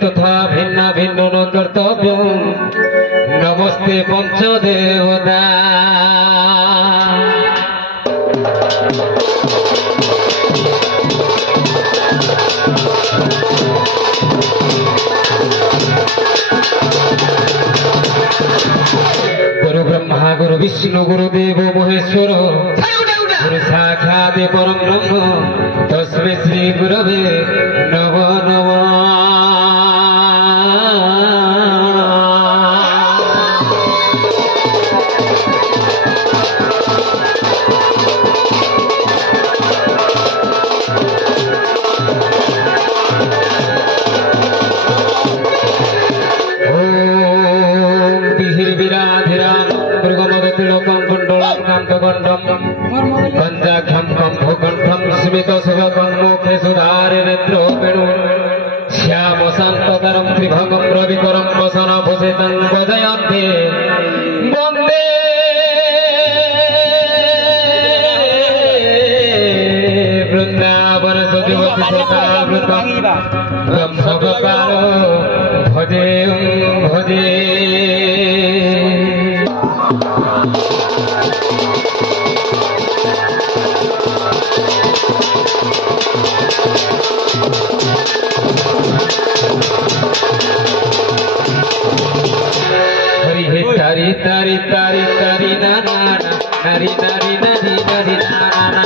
तथा भिन्न भिन्न न कर्तव्य नमस्ते पंचदेवता गुरु ब्रह्मा गुरु विष्णु गुरुदेव महेश्वर गुरु साक्षात् परम ब्रह्म तस्मै श्री गुरवे नमो नमः। स्मित सुभगं मुखे सुधारे नेत्रो वेणु श्याम शान्तकरं त्रिभंगं रविकरं वसनभूषितं वदयन्ते वन्दे वृन्दावन सदिवसितं सबकारो भजे भजे। Tari tari tari tari na na na nari nari nari nari na na na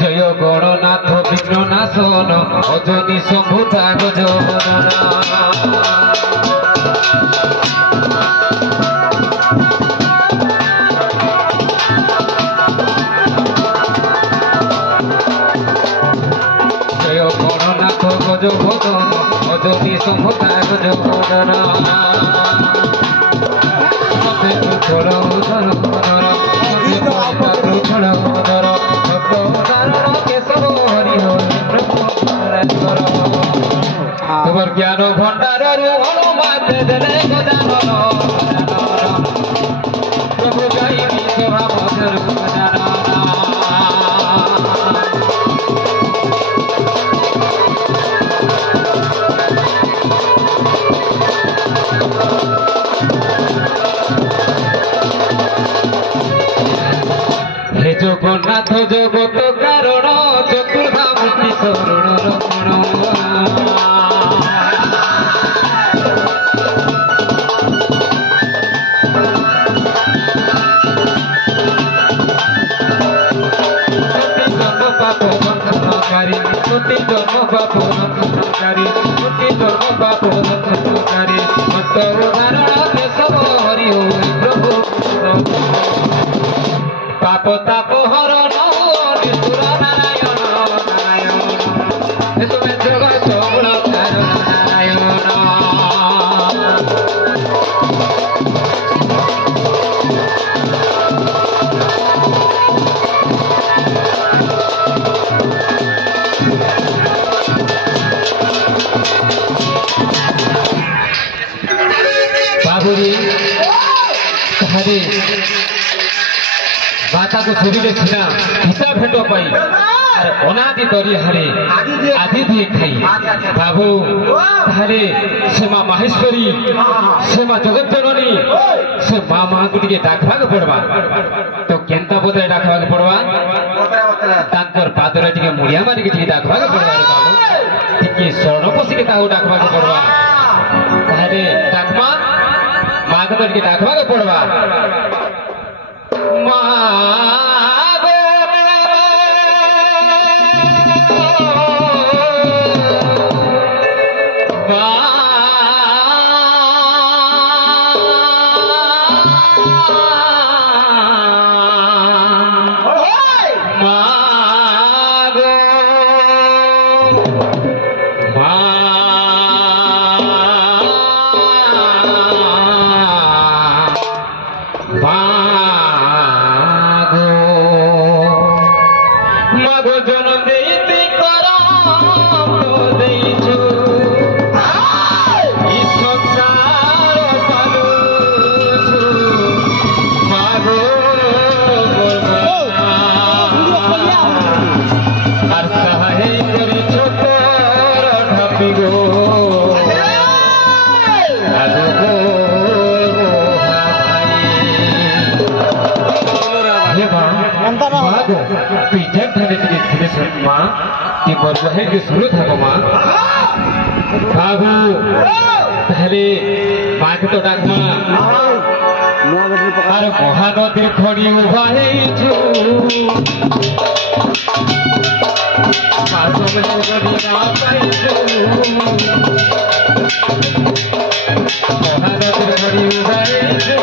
जय गणनाथ विघ्ननाशन अजनी शंभुता जय गणनाथ गजभदन अजनी शंभुता गजभदन तुम्हार ज्ञान भंडार हनुमान देले गजानन प्रभु गाई सभा मधुर गजानन জগন্নাথ জগত কারণ চতুর্ধামূর্তি শরণ রমণ কোটি জন্ম পাপ নাশনকারী কোটি জন্ম পাপ নাশনকারী অন্ত উদাহরণ কেশব হরি হরি প্রভু পাপ তাপ হরণ নিষ্ঠুর নারায়ণ নারায়ণ তুমি জগত গুণকার নারায়ণ बाबूजी हरे बाता को सुनिले छिना हिता भेटो पाई अरे अनादि तरी हरे आदि दिए खाई बाबू हरे सेमा माहेश्वरी सेमा जगत जननी से मामा को टिके डाकवा के पड़वा तो केंता बोतरे डाकवा के पड़वा तांकर पादरे टिके मुड़िया मारी के टिके डाकवा के पड़वा बाबू टिके सोनो पसी के ताऊ डाकवा के पड़वा हरे डाकमा मागदर के डाकवा के पड़वा मागो के सुनो था माँ बाबू पहले माँ के तो डाक माँ अरे महानदी खड़ी उभा है जो महानदी खड़ी उभा है जो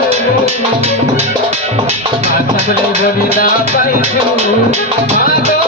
महानदी ना पाई जो मागो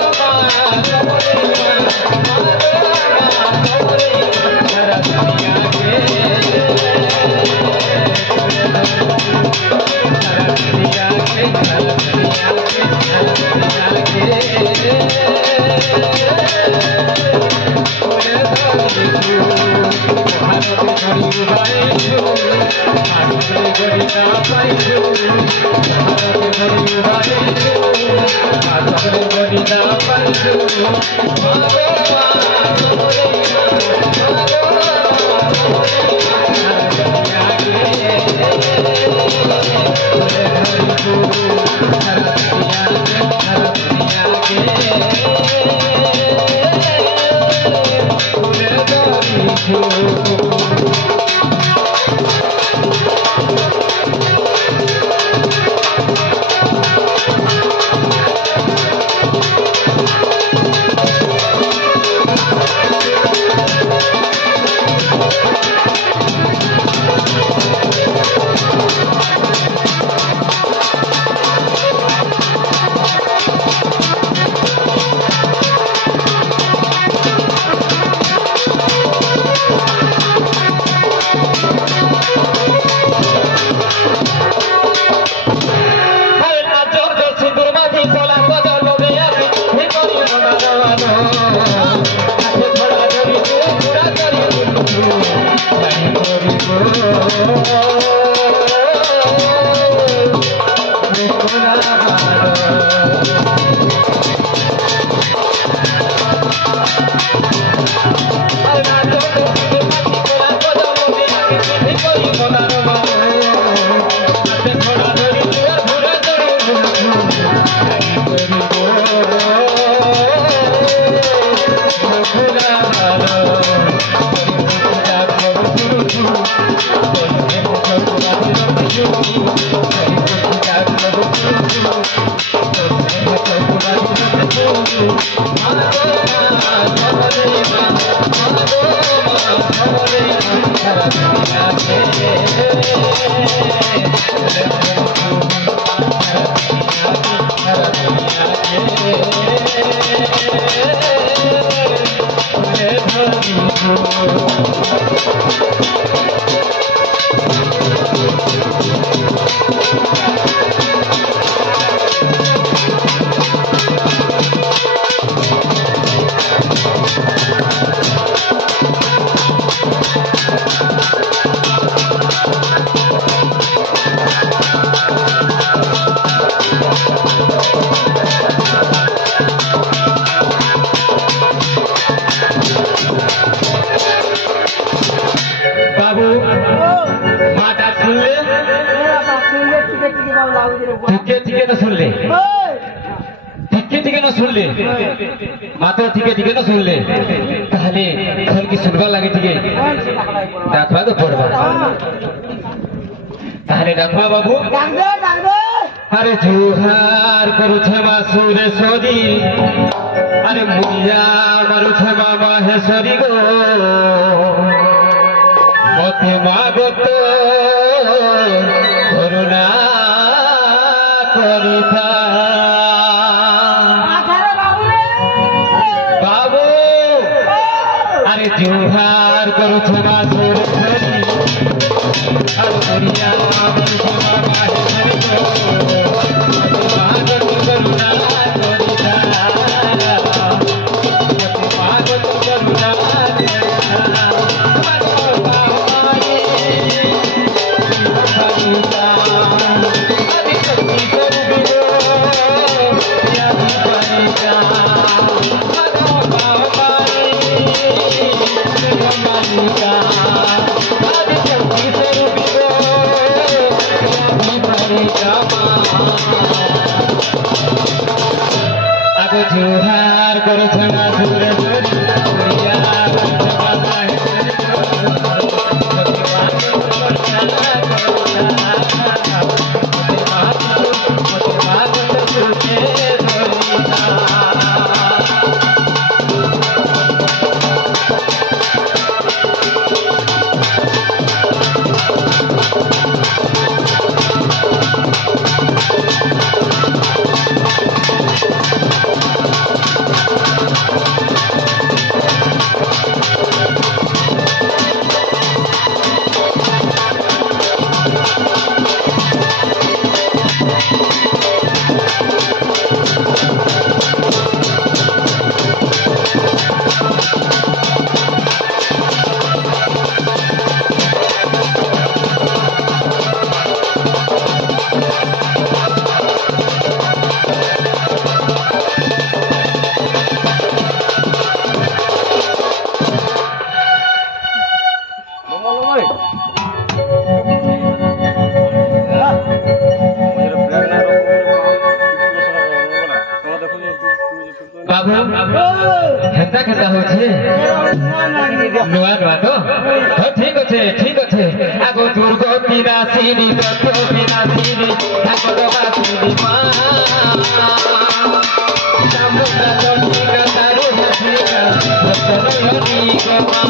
माता ठीक न सुनले ताहले खल की सुनवा लगे ठीक डाकवा तो पड़वा ताहले डाकवा बाबू अरे जोहार करू छमा सूरे सोदी अरे मुनिया मारू छमा माहेश्वरी गो मते मागत करुणा करुता जोहार करू छमा सुर सोरी अरे मुनिया मारू छमा माहेश्वरी गो मते मागत करुणा करुता मते मागत करुणा जोहार करो छमा सुर सोरी मुनिया मारू छमा माहेश्वरी गो मते मागत करुणा करुता मते मागत सुखे सोरीता हेता केता होछे नुआ नुआ तो ठीक अच्छे आगो दुर्गति नासिनी सत्य विनाशिनी ठाकुर बासिनी मां सामुद्र चंडिका तारे हसिका सतरणी गमा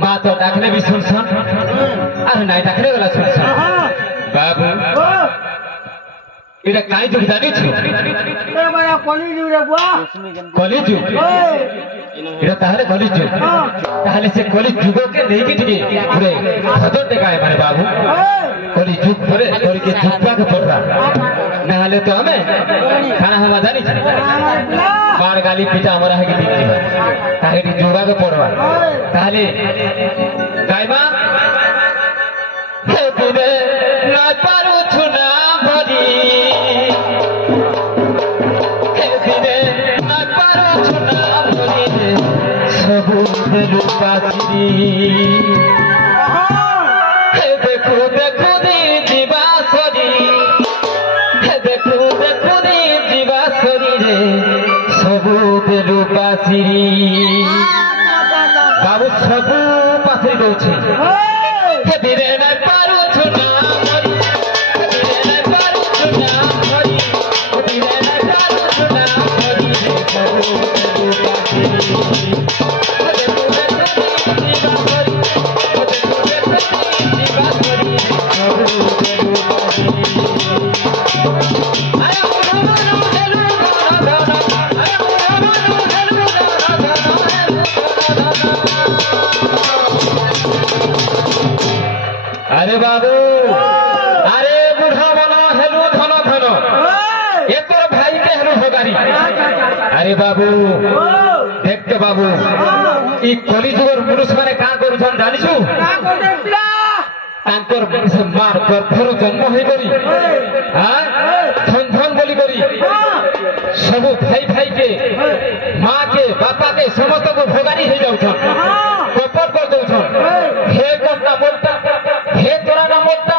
माँ तो डाकले भी सुन अरे नहीं डाकले वाला सुन बाबू इधर काई जुग जानी छु बड़ा कॉलेज रे बुआ कॉलेज जुग इधर ताहले कॉलेज जुग ताहले से कॉलेज जुगो के नहीं की ठीक पूरे हजर देखाए मारे बाबू कॉलेज जुग परे कॉलेज के जुगवा के पड़ रहा नहाले तो हमें खाना हम जानी छु मार गाली पीटा हमारा है कि दिखती है ताहे दी जुगा के पड़वा ताहले गायमा हे दिने ना पारू छुना भरी देखो देखो दी जीवासरी देखो देखो दी जीवासरी रे सबू देलु पासिरी बाबू सबू पासिरी दौचे धीरे न पारू छुना मरी धीरे न पारू छुना मरी धीरे न पारू छुना मरी सबू देलु पासिरी अरे बाबू अरे बूढ़ा बनो हेलू धनो धनो ये तो भाई के हेलू होगारी अरे बाबू देख तो बाबू ई कलिजुगर पुरुष माने का करूछन जानिछु तांकर मार गर्भर जन्म होई करी हां धन धन बोली करी सब भाई भाई के मां के बापा के समस्त को भोगारी हो जाउछन कपट कर दउछन हे कोटा बोलता हे तोरा ना मोटा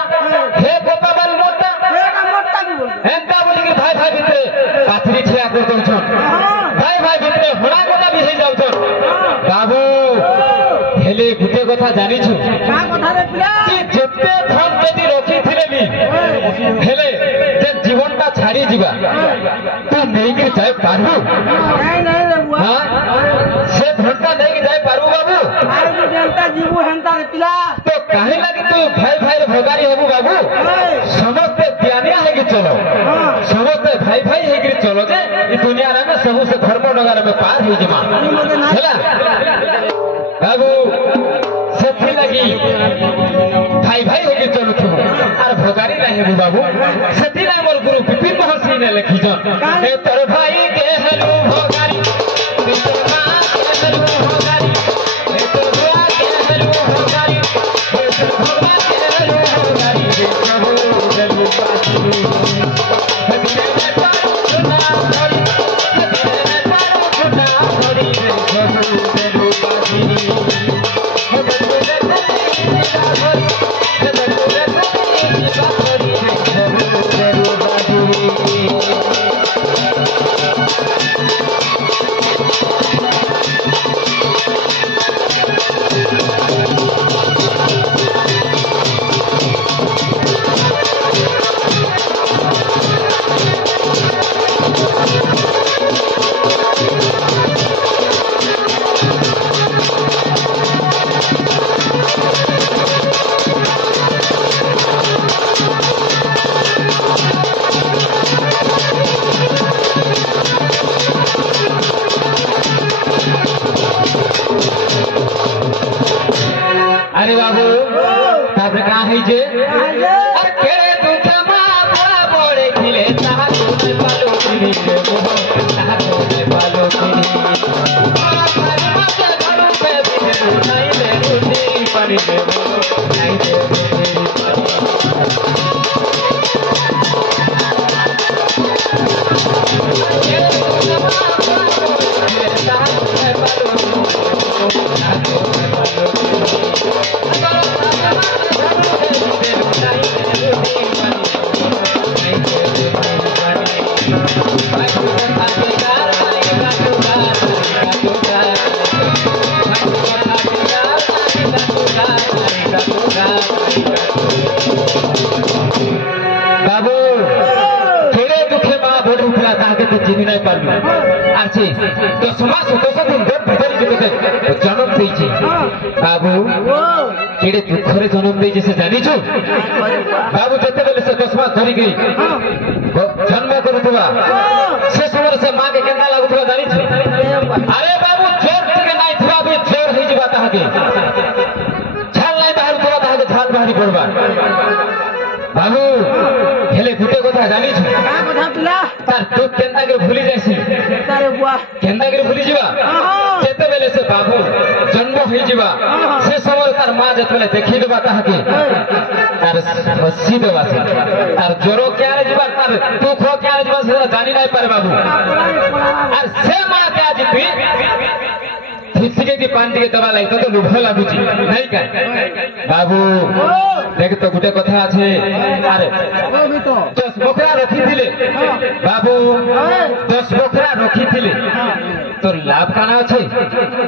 हे गोपा बाल मोटा हे का मोटा भी बोल एंता बोली के भाई भाई भितरे पाथरी छिया कर दउछन भाई भाई भितरे होड़ा गोटा भी हो जाउछन बाबू हेले गुटे कथा जानि छु का कथा रे पिला कि जते धन जदी रखी थिले भी हेले जे जीवनटा छाड़ी जीवा तू नहीं के जाय पारबू नहीं नहीं रे बुआ हां से धनटा नहीं के जाय पारबू बाबू अरे तू जनता जीवो हंता रे पिला तो काहे लगे तू भाई भाई रे भोगारी हेबू बाबू समस्त ज्ञानिया है कि चलो समस्त भाई भाई है कि चलो जे ई दुनिया रे में सबु से धर्म डगर में पार हो जमा हैला बाबू सेठी लगी भाई भाई होके चलु छु आर भोगारी नहीं हेबू बाबू सेठी ना मोर गुरु विपिन महर्षि ने लिखी जन ए तोर भाई के हेलू भोगारी तोर मां के हेलू भोगारी ए तोर बुआ के हेलू भोगारी ए तोर भगवा के हेलू भोगारी ए प्रभु हेलू पासी हदिने में पारू सुना भरी हदिने में पारू सुना भरी रे प्रभु हेलू पासी अरे बाबू तापरे कहाँ है जे अरे केरे दुख माँ बड़े खिले ताहा तूने पालो किनी के मोह ताहा तूने पालो किनी हमारे माते घरों पे भी नहीं ले रुनी पानी में मोह नहीं ले रुनी पानी केरे दुख माँ बड़े खिले ताहा तूने पालो 10 মাস 10 দিন ভিতরে যেতে জন্ম দিয়েছে বাবু কেড়ে দুঃখরে জন্ম দিয়েছে সে জানিছু বাবু যেতেবেলে সে 10 মাস ধরিকি জন্ম করুথিবা সে সময় সে মাকে কেন্তা লাগুথিবা জানিছু আরে বাবু জোর থেকে নাই থিবা বি জোর হই ଯିବା তাহাকে ছাল নাই বাহারুথিবা তাহাকে ঝাল বাহারি পড়বা বাবু হেলে গুটে কথা জানিছু তার দুঃখ কেন্তাকে ভুলি যাইছি কেন্তাকে ভুলি ଯିବା যেতেবেলে সে বাবু জন্ম হই ଯିବା সে সময় তার মা যেতেবেলে দেখি দেবা তাহাকে তার হসি দেবা সে তার জ্বর কেয়ারে ଯିବା তার দুঃখ কেয়ারে ଯିବା সে জানি নাই পারে বাবু আর সে মা কে আজ তুই ঠিকঠিকে কি পান টিকে দেবা লাগি তো লোভ লাগুছি নাই কা বাবু দেখ তো গুটে কথা আছে আরে 10 বকরা রখিଥିଲେ বাবু 10 বকরা রখিଥିଲେ তোর লাভ কানা আছে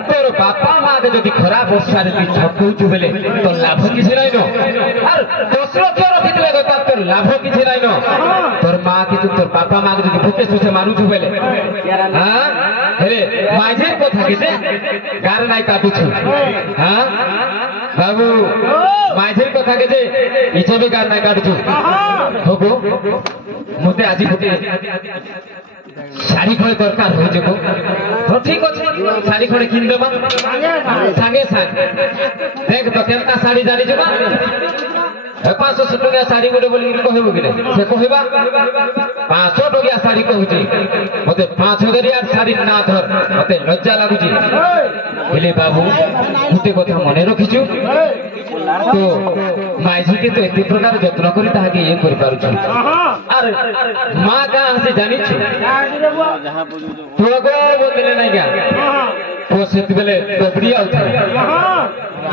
তোর বাপা মা কে যদি খরাপ অবস্থারে তুই ঠকুছু বেলে তোর লাভ কিছু নাই ন আর 10 লক্ষ রখিଥିଲେ কথা তোর লাভ কিছু নাই ন তোর মা কি তোর বাপা মা কে যদি ভুকে সুসে মারুছু বেলে হ্যাঁ হেরে মাঝের কথা কেতে গার নাই কাটুছু হ্যাঁ বাবু মাঝের কথা কেতে ইচ্ছে বি গার নাই কাটুছু হবো মতে আজি গোটে শাড়ি খড়ে দরকার হয়ে যাব তো ঠিক আছে শাড়ি খড়ে কিন দেবা সাঙ্গে সাঙ্গে দেখ তো কেনটা শাড়ি জানি যাবা 500 टकिया साड़ी गोटे बोली कहब कि से कहबा 500 टकिया साड़ी कहूची मते 5000 साड़ी ना धर मते लज्जा लागुची हेले बाबू गुटे कथा मने रखिछु तो माइजी के तो एते प्रकार यत्न करी ताके ये करि पारुछु आर मां का से जानि छु तो गो बोलले नै का तो सेति बेले दोबड़ी आउथला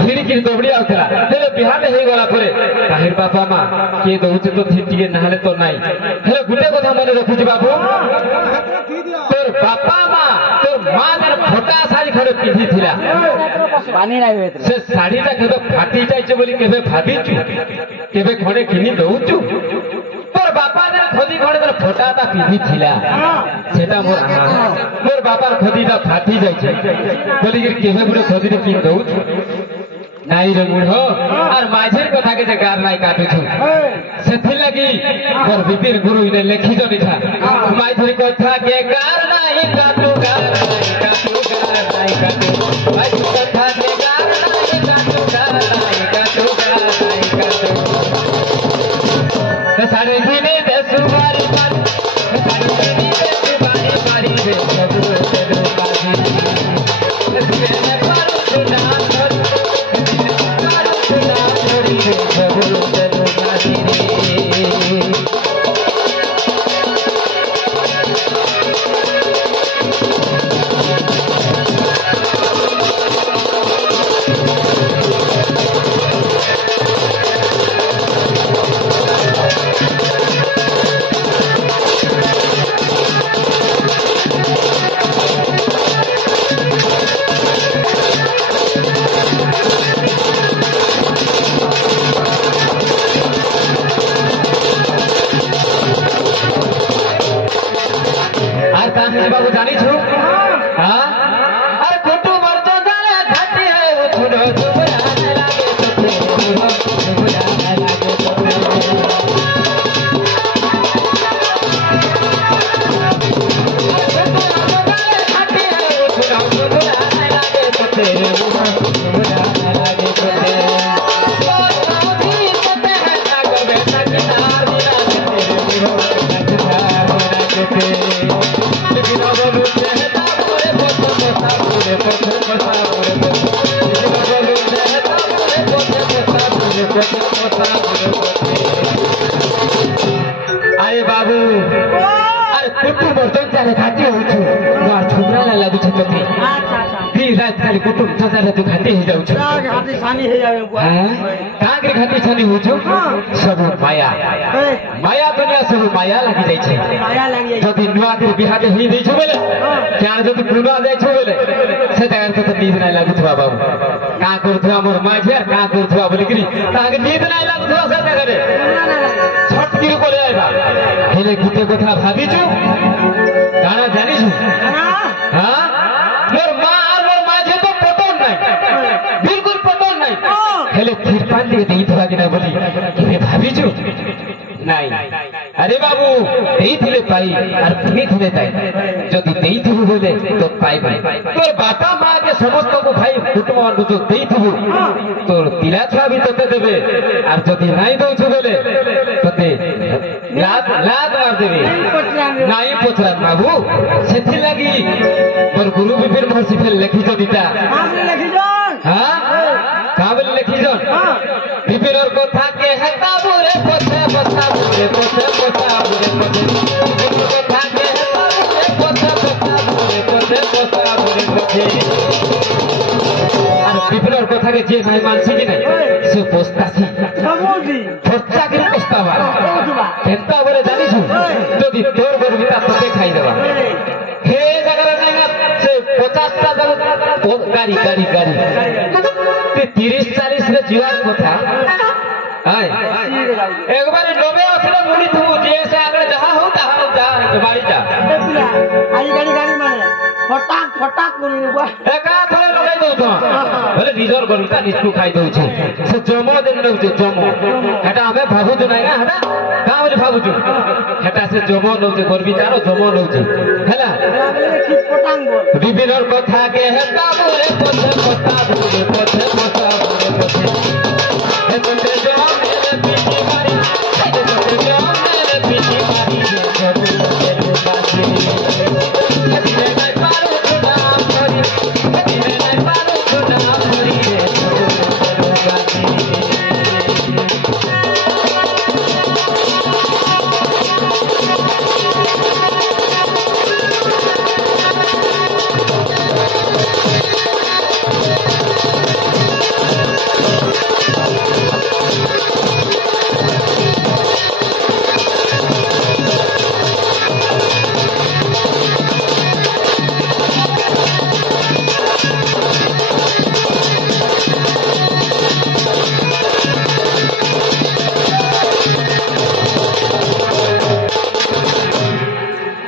खिड़की दोबड़ी आउथला हेले बिहार हे गला परे ताहिर बापा मां के दउचे तो थिटिके नहले तो নাই हेले गुटे कथा मने रखुची बाबू तोर बापा मां तोर मां जन फोटा साड़ी खड़े पिंधी थिला पानी নাই होतले से साड़ीटा केबे फाटी जाइছে बोली केबे भाबिछु केबे खड़े किनी दउछु तोर बापा जन खोदी खड़े तर फोटाटा पिंधी थिला सेटा मोर बापार खोदीटा फाटी जाइছে बोली के केबे गुटे खोदीटा किन दउछु নাই রে মুঢ় আর মাঝের কথা কে যে গার নাই কাটুছু সেথি লাগি মোর বিপির গুরু ইনে লেখি জনিছা মাঝের কথা কে গার নাই কাটু গার নাই কাটু গার নাই কাটু মাঝের কথা কে গার নাই কাটু গার নাই কাটু গার নাই কাটু তে সাড়ে দিনে দেসু বাড়ি বাড়ি সাড়ে দিনে দেসু বাড়ি বাড়ি রে সবু তেরু বাজি দিনে পারু না बाबू जानी छु हां अरे कुटु मरतो गाले घाटी है उठनो तुमरा लागे तो तुमरा लागे तो घाटी है उठनो तुमरा लागे तो तुमरा लागे तो अरे बाबू अरे कुटुम बर्तन चाहे घाटी होछु मार छुमरा ला लागु छ तके दिन रात खाली कुटुम चाचा तू घाटी हे जाउ छ घाटी सानी हे जावे बुआ कांगरे घाटी सानी होछु सब माया माया दुनिया सब माया लागि जाय छै माया लागि जाय जति नुआ के बिहा के ही दै छ बेले क्यार जति पुना जाय छ बेले से जगह तो नींद नै लागु छ बाबू का करथु हमर माझे का करथु बोली करी ताके नींद नै लागु छ से जगह रे छटकी को ले आइबा हेले गुटे कथा भाबिछु गाना जानिछु हाँ मोर माँ और मोर माझे तो पटोन नहीं बिल्कुल पटोन नहीं हेले तिरपाल दिए देई थवा कि ना बोली कि भाभी जो नहीं अरे बाबू देई थिले पाई और पुनी थिले ताई যদি দেই থিবু বলে তো পাই পাই তোর বাপা মা কে সমস্ত को भाई कुटुंब को जो দেই থিবু তোর তিলা ছুয়া भी তোতে দেবে আর যদি নাই দউছ বলে তোতে লাত লাত মার দেবে নাই পছরা বাবু সেথি লাগি তোর গুরু বিপিন মহর্ষি ফেল লেখি দিতা হ্যাঁ কাবল লেখি জন বিপিনর কথা কে হেতাবু রে পথে বসাবু রে পথে বসাবু রে পথে বিপিনর কথা কে হেতাবু রে পথে বসাবু রে পথে বসাবু রে পথে আর বিপিনর কথা কে যে নাই মানছি কি নাই সে পোস্তাছি সমুদ্রি পোস্তা কি পোস্তাবা কেনতা বলে জানিস যদি তোর গর্বিতা তোকে খাই দেবা হে জায়গা নাই সে 50টা গাড়ি গাড়ি গাড়ি 30-40 রে জিওয়ার কথা আয় একবারে ডবে আসলে মুড়ি থু যে সে আগে যাহা হউ তাহা বাড়ি যা আই গাড়ি গাড়ি মানে ফটাক ফটাক করি রে বুয়া একা থরে লগাই দউ তো বলে নিজর গরিতা নিচু খাই দউছে সে জম দেন দউছে জম এটা আমি ভাবুছ নাই না এটা কা বলি ভাবুছ এটা সে জম দউছে গরিতার জম দউছে হেলা কি ফটাং বল বিবিনর কথা কে হেতা বলে পথে পথা বলে পথে পথা বলে পথে হে তোতে জম মেরে পিটি মারি হে তোতে জম মেরে পিটি মারি হে তোতে জম বাসি হে নাই পারো না করি হে নাই পারো না করি হে তোতে বাসি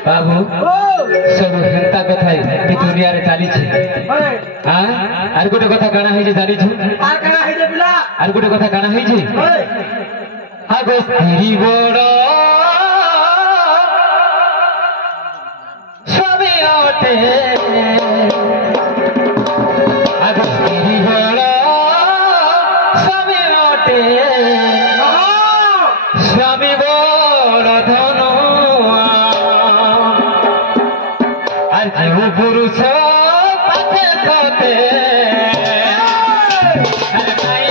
बाबू सब हेंता कथा कि दुनिया रे चाली छी हां आर गोटे कथा काना है जे जानी छु আর কানা হইছে বিলা आर गोटे कथा काना है जे आगो स्त्री बड़ सबे ओटे आगो स्त्री बड़ सबे ओटे स्वामी बड़ धन আর জীব পুরুষ পাতে সাথে আর নাই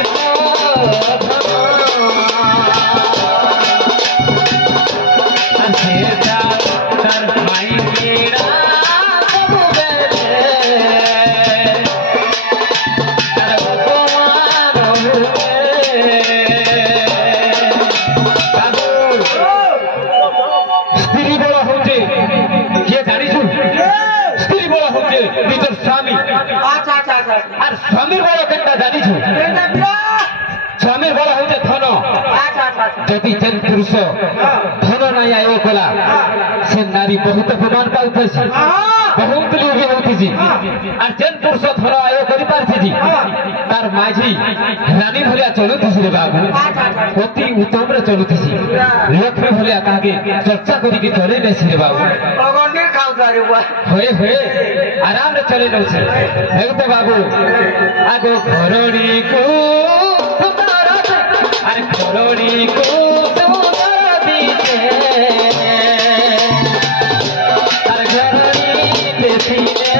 আর সে তার মাই মেরা সবু বেলে আর উপমান হুয়ে স্ত্রী বড় হচ্ছে কে জানিছু স্ত্রী বড় হচ্ছে নিজের স্বামী আচ্ছা আচ্ছা আচ্ছা আর স্বামীর বড় কেনটা জানিছু এটা বিলা স্বামীর বড় হচ্ছে ধন আচ্ছা আচ্ছা যদি যেন পুরুষ ধন নাই আয় কলা সে নারী বহুত অপমান পাউতেছি বহুত লোভী হউতেছি আর যেন পুরুষ ধন আয় করি পারতেছি তার মাঝি রানী ভলিয়া চলুতেছি রে বাবু অতি উত্তমরে চলুতেছি লক্ষ্মী ভলিয়া কাকে চর্চা করিকি চলে নেছি রে বাবু অগন্ডে খাও রে বুয়া হয়ে হয়ে আরামে চলে নেছে দেখতে বাবু আগো ঘরড়ি কো আর ঘরড়ি কো সুন্দর দিতে আর ঘরড়ি দেখিলে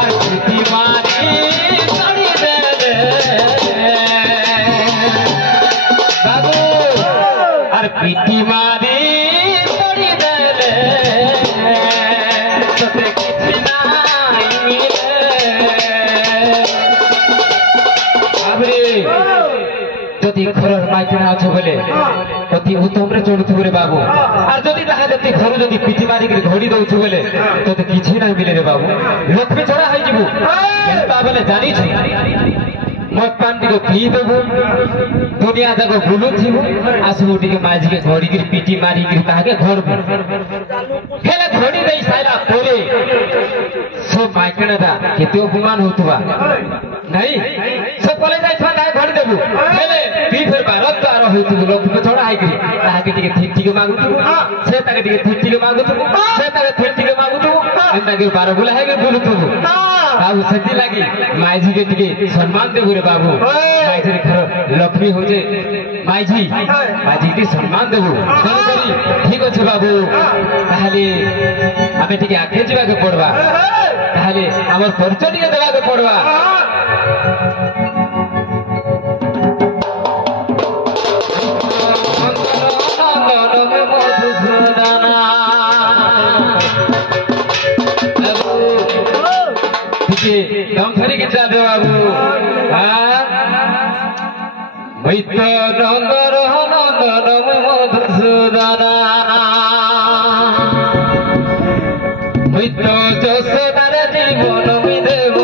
আর কুটি মারি ছাড়ি দেবে বাবু আর পিটি মারি ছাড়ি দেবে তোতে কিছু নাই মিলে যদি ঘরের মাইকিনা আছে বলে অতি উত্তমরে চলুথু রে বাবু আর যদি তাহা যদি ঘর যদি পিটি মারিকি ঘড়ি দউছু বলে তোতে কিছু না মিলে রে বাবু লক্ষ্মী ছড়া হয়ে যাবু তা বলে জানিছি मद पान टिके पी देबो दुनिया तक बुलु थिबो आसबो टिके माजी के घोड़ी की पीटी मारी की ताके घर हेले घोड़ी दई साइला पोरे सो माइकना दा केते गुमान होतबा नहीं सब बोले जाय था दाय घोड़ी देबो हेले पी फिर भारत तो आरो होतबो लोग पे थोड़ा आई करी ताके टिके ठीक ठीक मांगु तू से ताके टिके ठीक ठीक मांगु तू से ताके ठीक ठीक मांगु तू अंदा के बारो बुला है के बोलु तू बाबू सती लागी माईजी के टिके सम्मान देबो रे बाबू माईजी घर लक्ष्मी हो जे माईजी माईजी के सम्मान देबो तेन करी ठीक अछि बाबू ताहले आमे टिके आगे जिबा के पड़बा ताहले हमर परिचय टिके देबा के पड़बा दम धरी के चल बाबू मैत्र नंदर नंदन मधुसूदना मैत्र जसोदार जीवन देव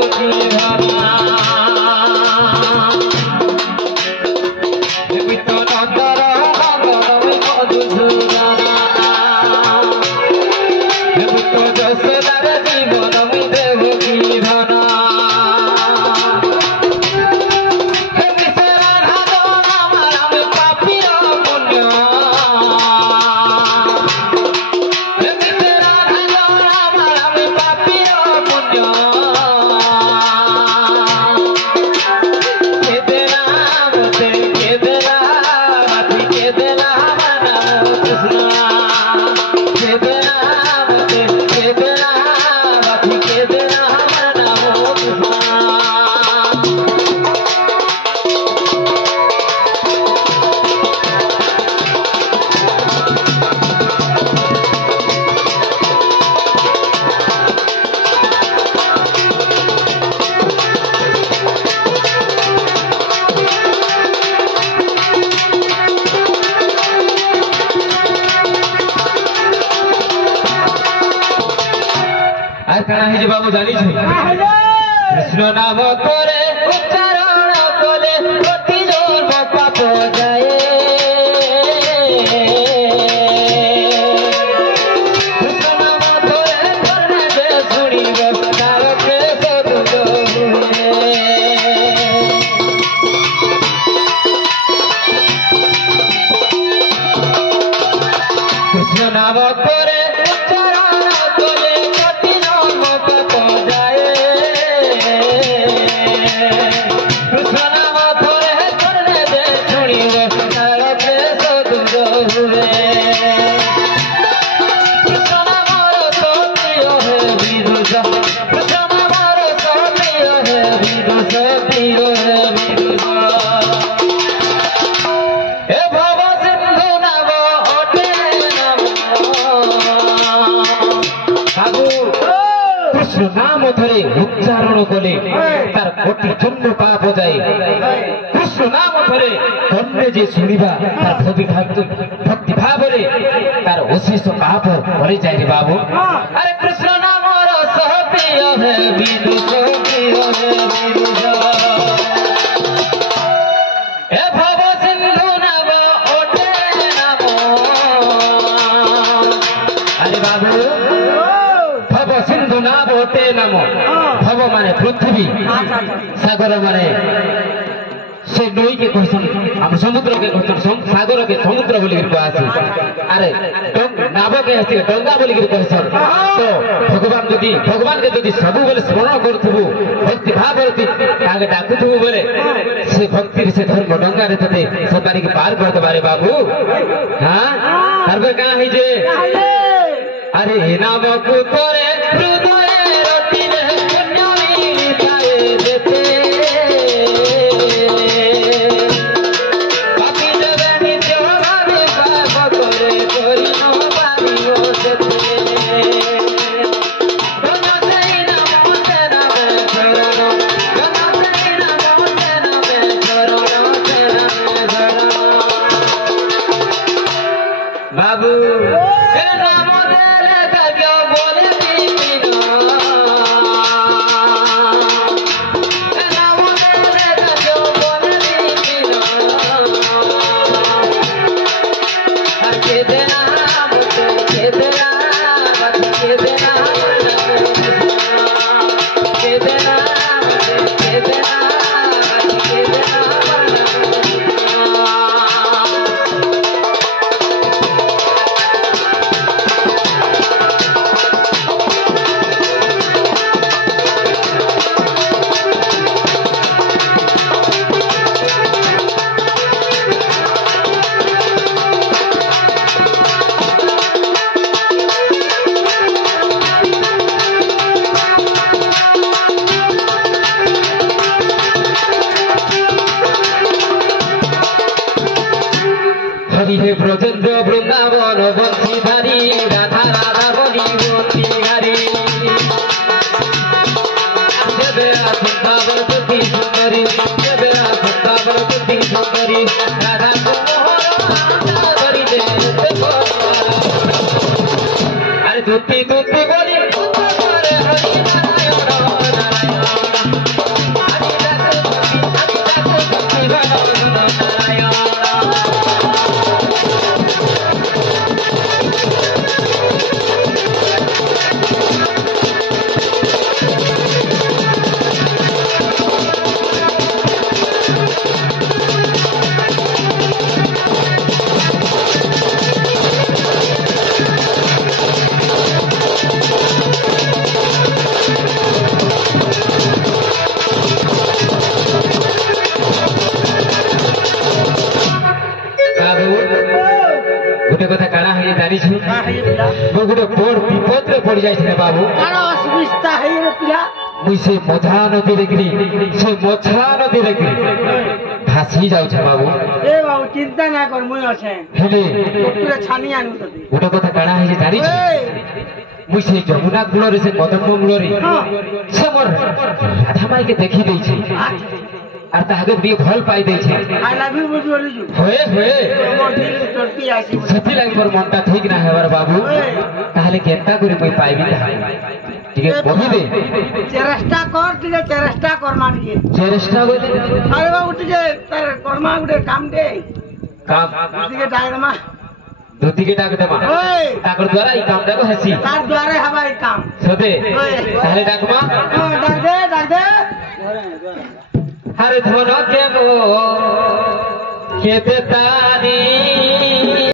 मैत्र नंदर नंदन मधुसूदना मैत्र जसोदार जीवन देव बाबू जानी कृष्ण नाम करे उच्चारण कले प्रति जन्म पाप जाए कृष्ण नाम करे करने दे सुनिब तार प्रेम कृष्ण नाम करे नाम धरे उच्चारण कले तार कोटि जन्म पाप जाए कृष्ण नाम धरे धन्य जे सुनिबा तार भक्ति भाव रे तार अशेष पाप भरे जाए रे बाबू अरे कृष्ण नाम रस प्रिय है विदुष प्रिय है विदुष ए भव सिंधु नाम ओटे नाम अरे बाबू भव सिंधु नाम ओटे नाम भव माने पृथ्वी सागर माने से नई के क्वेश्चन हम समुद्र के क्वेश्चन सागर के समुद्र बोली के आसी अरे नाव के आसी डंगा बोली के क्वेश्चन तो भगवान के यदि सब बेले स्मरण करथबु भक्ति भाव रति ताके डाकुथबु बोले से भक्ति से धर्म डंगा रे तते से तारी के पार करते बारे बाबू हां हरबे का है जे अरे हे नाम को तोरे हृदय रति रे पुण्य विताए देते बाबू नाम बोले রাধা মোহন করিতে আরে দুটি দুটি বলি হরে হরি নারায়ণ নারায়ণ আদি ডাকু দুটি নারায়ণ गोटे कथा काना है जानी छु मो गोटे बड़ विपद रे पड़ जाय छे बाबू काना असुविधा है रे पिला मुई से मझा नदी देखली से मछला नदी देखली भासी जाउ छे बाबू ए बाबू चिंता ना कर मुई अछे हेले तोरे छानी आनु तते गोटे कथा काना है जानी छु मुई से जमुना कूल रे से कदम मूल रे से मोर राधा माई के देखी देई छे আর তাহাকে দিয়ে ভাল পাই দেছে আই লাভ ইউ বুঝি বলি জু হয়ে হয়ে মোর দিল চলতি আসি সেতি লাগি মোর মনটা ঠিক না হেবার বাবু তাহলে কেনতা করে মই পাইবি ঠিক আছে কহি দে চেষ্টা কর মানিয়ে চেষ্টা কইলে আরে বাবু টিকে তার কর্মা গুটে কাম দে কাম টিকে ডায়রমা দুদিকে ডাক দেবা ওই তাকর দ্বারা এই কামটা কো হাসি তার দ্বারে হবা এই কাম সদে তাহলে ডাকমা ডাক দে हर धन के मो खेत तारी